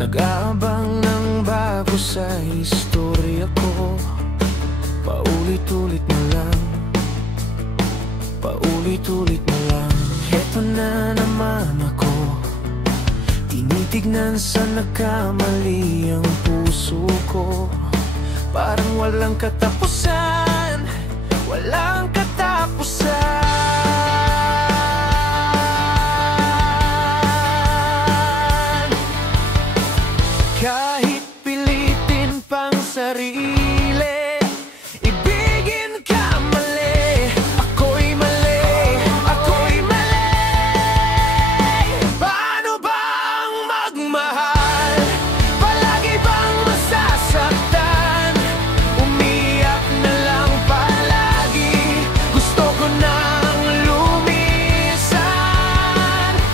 Nag-aabang ng bago sa istorya ko. Paulit-ulit na lang, paulit-ulit na lang. Heto na naman ako, tinitignan sa nagkamali ang puso ko. Parang walang katapusan, walang katapusan. Kahit pilitin pang sarili, ibigin ka mali. Ako'y mali, ako'y mali. Paano bang magmahal? Palagi bang masasaktan? Umiyak na lang palagi, gusto ko nang lumisan.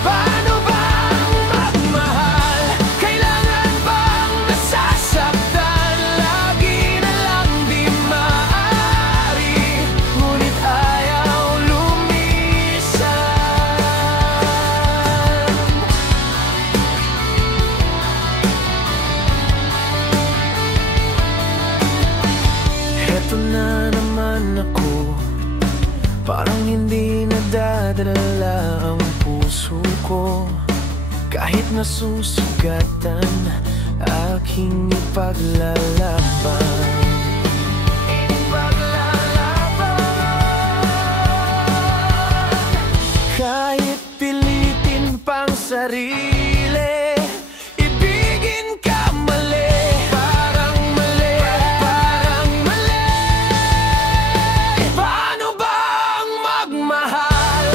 Paano bang magmahal? Kailangan bang nasasaktan? Lagi na lang di maaari, ngunit ayaw lumisan. Heto na naman ako, parang hindi nadadala ang puso ko. Kahit nasusugatan, aking ipaglalaban. Kahit pilitin pang sarili, ibigin ka mali. Parang mali, parang mali. Paano bang magmahal?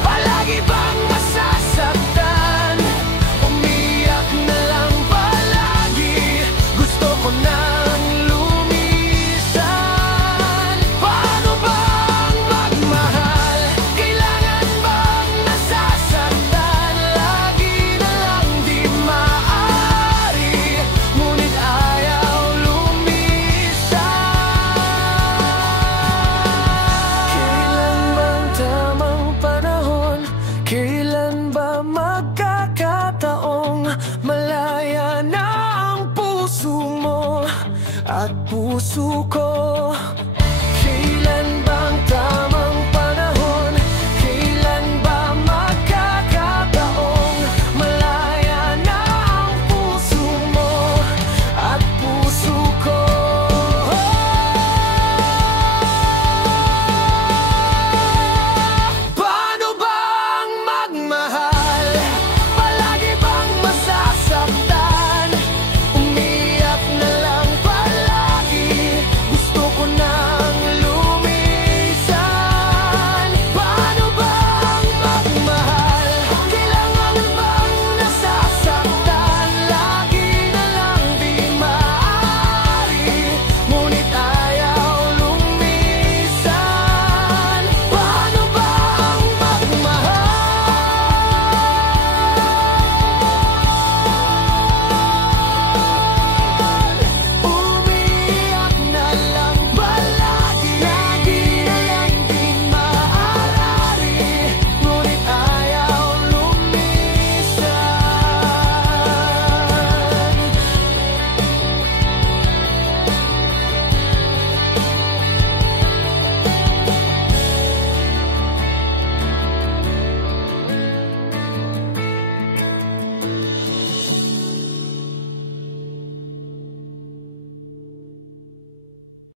Palagi bang masasaktan? Umiyak na lang palagi, gusto ko nang lumisan. Paano bang magmahal? Kailangan bang nasasaktan? Lagi na lang di maaari, ngunit ayaw lumisan. Kailan bang tamang panahon? Kailan ba magkakataong malaya na ang puso mo at puso ko?